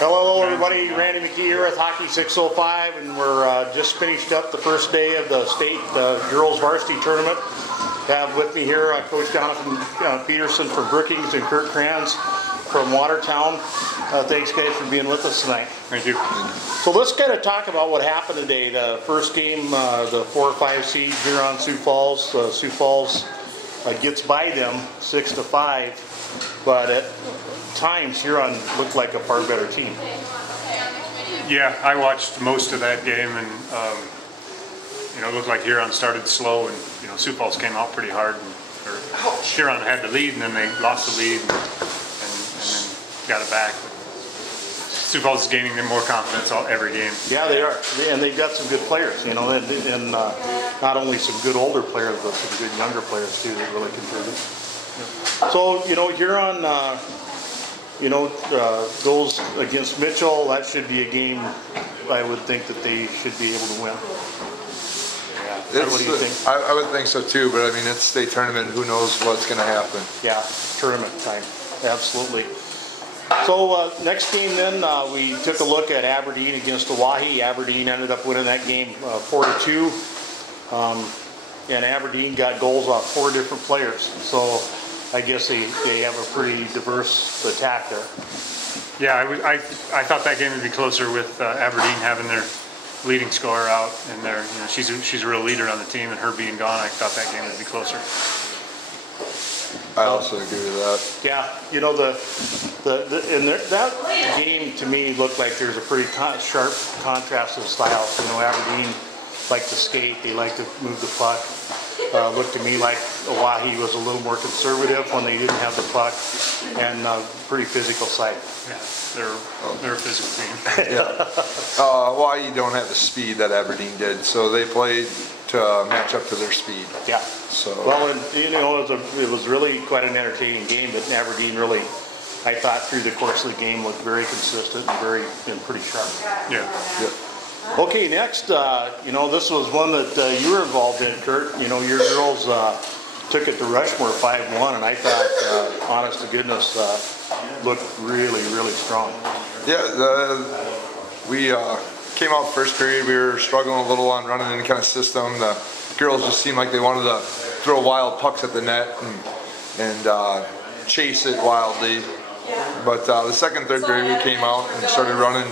Hello everybody, Randy McKee here with Hockey 605, and we're just finished up the first day of the state Girls Varsity tournament. I have with me here Coach Donovan Peterson from Brookings and Curt from Watertown. Thanks guys for being with us tonight. Thank you. So let's kind of talk about what happened today. The first game, the 4 or 5 seed here on Sioux Falls. Sioux Falls gets by them 6-5, but at times Huron looked like a far better team. Yeah, I watched most of that game, and it looked like Huron started slow, and Sioux Falls came out pretty hard. Huron had the lead, and then they lost the lead, and then got it back. Sioux Falls is gaining more confidence every game. Yeah, they are, and they've got some good players, and not only some good older players, but some good younger players too that really contribute. Yeah. So Huron, goes against Mitchell. That should be a game I would think that they should be able to win. Yeah. What do you think? I would think so too, but I mean, it's state tournament. Who knows what's going to happen? Yeah, tournament time. Absolutely. So next game then, we took a look at Aberdeen against Oahe. Aberdeen ended up winning that game 4-2. And Aberdeen got goals off 4 different players. So I guess they have a pretty diverse attack there. Yeah, I thought that game would be closer with Aberdeen having their leading scorer out, and she's a real leader on the team, and her being gone, I thought that game would be closer. I also agree with that. Yeah, that game to me looked like there's a pretty sharp contrast of styles. Aberdeen like to skate, they like to move the puck. Looked to me like Oahe was a little more conservative when they didn't have the puck, and pretty physical side. Yeah, they're a physical team. Yeah. Oahe don't have the speed that Aberdeen did, so they played to match up to their speed. Yeah. So well, and it was really quite an entertaining game, but Aberdeen really, I thought through the course of the game, looked very consistent and pretty sharp. Yeah. Yeah. Okay, next, this was one that you were involved in, Curt. Your girls took it to Rushmore 5-1, and I thought, honest to goodness, looked really, really strong. Yeah, we came out first period. We were struggling a little on running any kind of system. The girls just seemed like they wanted to throw wild pucks at the net and chase it wildly. But the second, third period, we came out and started running.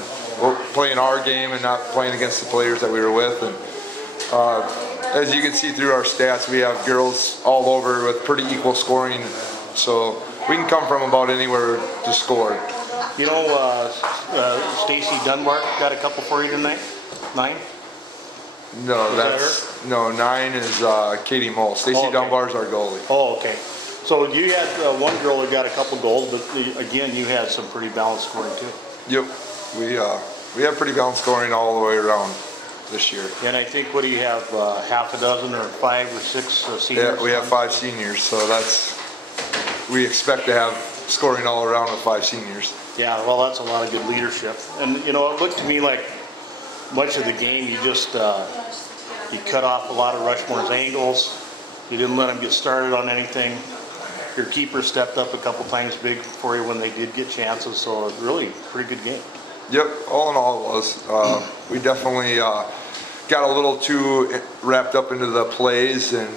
Playing our game and not playing against the players that we were with. And as you can see through our stats, we have girls all over with pretty equal scoring, so we can come from about anywhere to score. Stacy Dunbar got a couple for you tonight? 9? No, 9 is Katie Mole. Stacy Dunbar's our goalie. Oh, okay. So you had one girl that got a couple goals, but again, you had some pretty balanced scoring too. Yep. We have pretty balanced scoring all the way around this year. And I think, what do you have, half a dozen or 5 or 6 seniors? Yeah, we have 5 seniors, so we expect to have scoring all around with 5 seniors. Yeah, well, that's a lot of good leadership. And it looked to me like much of the game you just you cut off a lot of Rushmore's angles. You didn't let them get started on anything. Your keeper stepped up a couple times big for you when they did get chances, so really pretty good game. Yep, all in all it was. We definitely got a little too wrapped up into the plays, and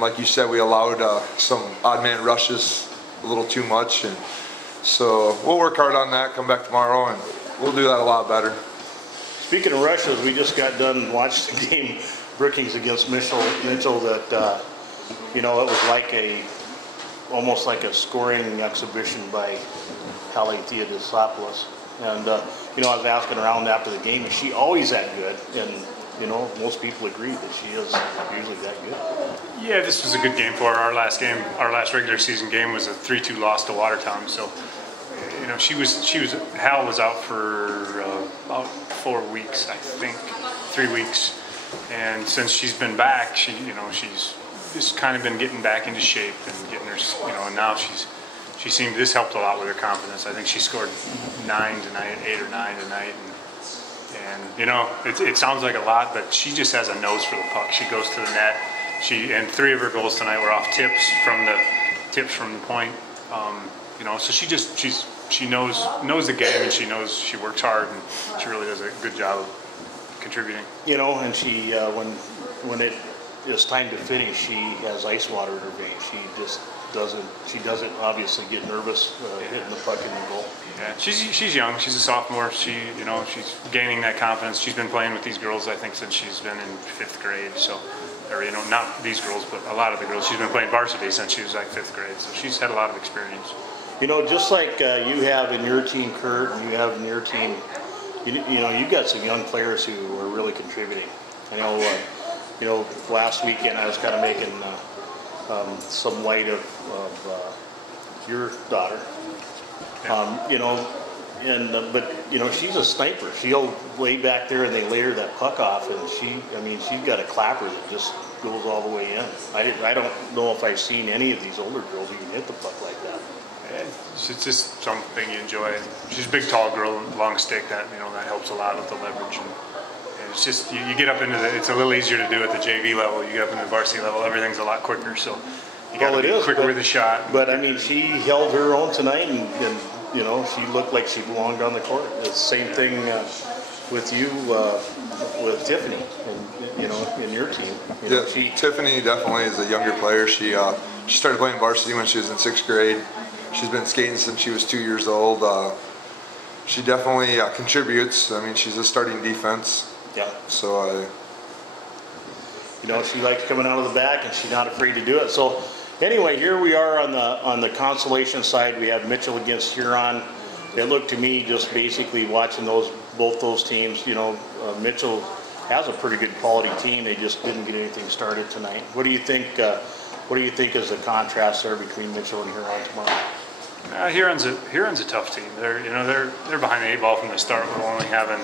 like you said, we allowed some odd man rushes a little too much, and so we'll work hard on that, come back tomorrow, and we'll do that a lot better. Speaking of rushes, we just got done watching the game Brookings against Mitchell that it was like almost like a scoring exhibition by Hallie Theodosopoulos. And I was asking around after the game, is she always that good? And most people agree that she is usually that good. Yeah, this was a good game for her. Our last regular season game was a 3-2 loss to Watertown. So Hal was out for about 4 weeks, I think, 3 weeks. And since she's been back, she's just kind of been getting back into shape and getting her, and now this helped a lot with her confidence. I think she scored 9 tonight, 8 or 9 tonight, and it sounds like a lot, but she just has a nose for the puck. She goes to the net. And 3 of her goals tonight were off tips from the point. So she's she knows the game, and she works hard, and she really does a good job of contributing. You know, and she when it is time to finish, she has ice water in her veins. She doesn't obviously get nervous hitting the puck in the goal. Yeah, she's young. She's a sophomore. She's gaining that confidence. She's been playing with these girls, I think, since she's been in 5th grade. So, or not these girls, but a lot of the girls. She's been playing varsity since she was like 5th grade. So she's had a lot of experience. You know, just like you have in your team, Curt, and you have in your team, you know, you got some young players who are really contributing. I know, you know, last weekend I was kind of making some light of your daughter. Yeah. You know, and but you know, she's a sniper. She'll lay back there and they lay her that puck off, and she's got a clapper that just goes all the way in. I don't know if I've seen any of these older girls even hit the puck like that. It's just something you enjoy. She's a big, tall girl, long stick. That that helps a lot with the leverage. And it's just you get up into it's a little easier to do at the JV level. You get up into the varsity level, everything's a lot quicker. So you got to be quicker with the shot. But I mean, she held her own tonight, and you know, she looked like she belonged on the court. It's the same thing with you, with Tiffany, and you know, in your team. You know, Tiffany definitely is a younger player. She started playing varsity when she was in 6th grade. She's been skating since she was 2 years old. She definitely contributes. I mean, she's a starting defense. Yeah. So you know, she likes coming out of the back, and she's not afraid to do it. So anyway, here we are on the consolation side. We have Mitchell against Huron. It looked to me, just basically watching both those teams, you know, Mitchell has a pretty good quality team. They just didn't get anything started tonight. What do you think? What do you think is the contrast there between Mitchell and Huron tomorrow? Huron's a tough team. They're behind the 8 ball from the start, with only having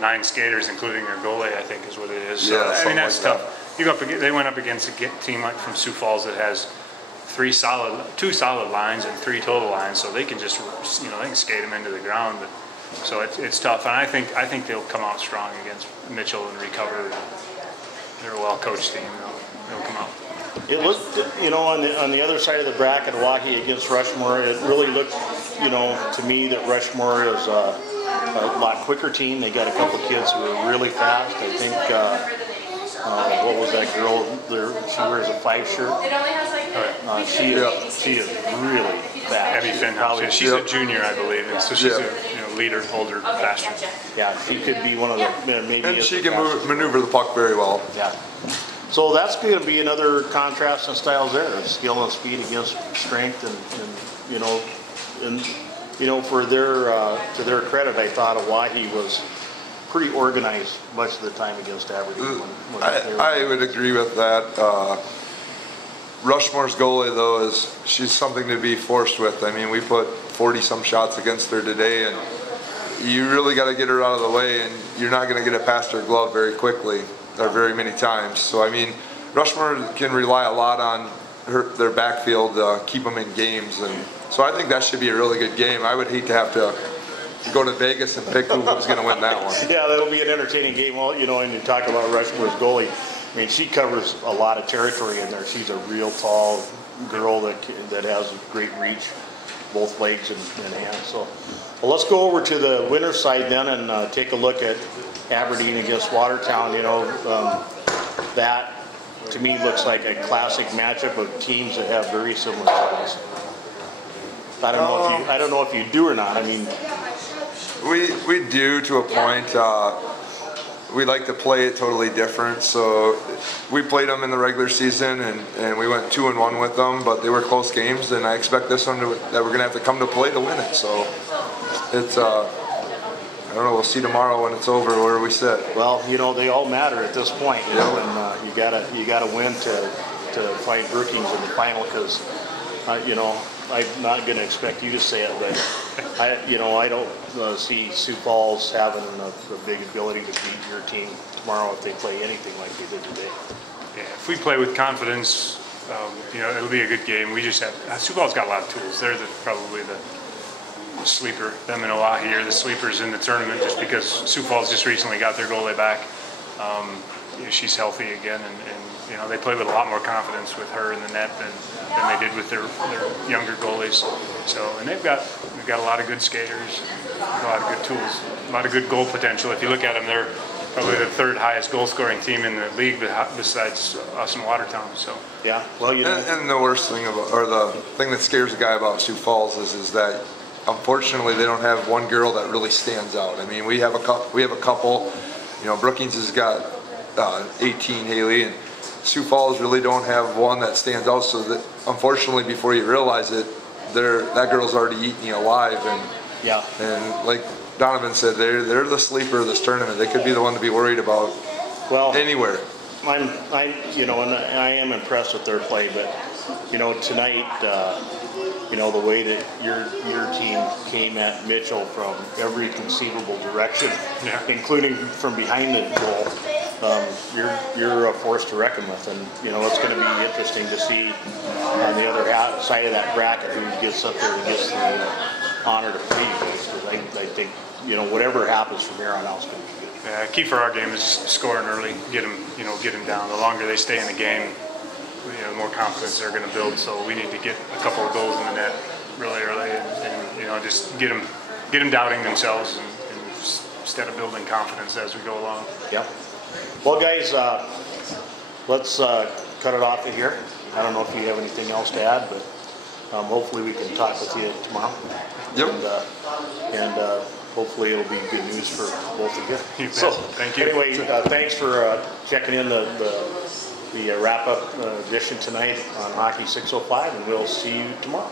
9 skaters, including their goalie, I think is what it is. So, yeah, I mean, that's like tough. They went up against a team like from Sioux Falls that has 2 solid lines and 3 total lines, so they can just they can skate them into the ground. But so it's tough, and I think they'll come out strong against Mitchell and recover. They're a well coached team. They'll come out. It looked, you know, on the other side of the bracket, Wahi against Rushmore, it really looked, you know, to me that Rushmore is a lot quicker team. They got a couple of kids who are really fast. I think, what was that girl there? She wears a 5 shirt. She is really fast. Abby Finhouse. She's a junior, I believe, and so she's a leader, older, faster. Yeah, she could be one of the maybe. And she can maneuver the puck very well. Yeah. So that's going to be another contrast in styles there, skill and speed against strength, and you know, for their to their credit, I thought Hawaii was pretty organized much of the time against Aberdeen. I would agree with that. Rushmore's goalie, though, she's something to be forced with. I mean, we put 40-some shots against her today, and you really got to get her out of the way, and you're not going to get it past her glove very quickly. Or very many times. So I mean, Rushmore can rely a lot on their backfield to keep them in games, and so I think that should be a really good game. I would hate to have to go to Vegas and pick who was going to win that one. Yeah, that'll be an entertaining game. Well, you know, and you talk about Rushmore's goalie. I mean, she covers a lot of territory in there. She's a real tall girl that has great reach, both legs and hands. So, well, let's go over to the winner's side then and take a look at Aberdeen against Watertown. You know, that to me looks like a classic matchup of teams that have very similar styles. I don't know if you do or not. I mean, we do to a point. We like to play it totally different. So we played them in the regular season, and we went 2-1 with them, but they were close games, and I expect this one that we're going to have to come to play to win it. So it's I don't know. We'll see tomorrow when it's over where we sit. Well, you know, they all matter at this point, you know, and you gotta win to fight Brookings in the final, because you know, I'm not going to expect you to say it, but I don't see Sioux Falls having a big ability to beat your team tomorrow if they play anything like they did today. Yeah, if we play with confidence, you know, it'll be a good game. We just have Sioux Falls got a lot of tools. They're probably the sleeper. Them and Oahe are the sleepers in the tournament, just because Sioux Falls just recently got their goalie back. she's healthy again, and they play with a lot more confidence with her in the net than they did with their younger goalies. So, and they've got a lot of good skaters, a lot of good tools, a lot of good goal potential. If you look at them, they're probably the third highest goal scoring team in the league besides us in Watertown. So yeah, well, and the worst thing about, or the thing that scares a guy about Sioux Falls is that unfortunately they don't have one girl that really stands out. I mean, we have a couple. Brookings has got 18, Haley, and Sioux Falls really don't have one that stands out. So that unfortunately, before you realize it, that girl's already eaten you alive. And like Donovan said, they're the sleeper of this tournament. They could be the one to be worried about. Well, anywhere. And I am impressed with their play, but tonight, the way that your team came at Mitchell from every conceivable direction, including from behind the goal, you're a force to reckon with, and it's going to be interesting to see on the other side of that bracket who gets up there and gets the honor to play you guys. Because I think whatever happens from here on out is going to be good. Yeah, key for our game is scoring early, get them down. The longer they stay in the game, the more confidence they're going to build. So we need to get a couple of goals in the net really early, and just get them doubting themselves, and instead of building confidence as we go along. Yep. Well, guys, let's cut it off here. I don't know if you have anything else to add, but hopefully we can talk with you tomorrow. Yep. And hopefully it'll be good news for both of you. So, thank you. Anyway, thanks for checking in the wrap-up edition tonight on Hockey 605, and we'll see you tomorrow.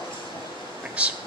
Thanks.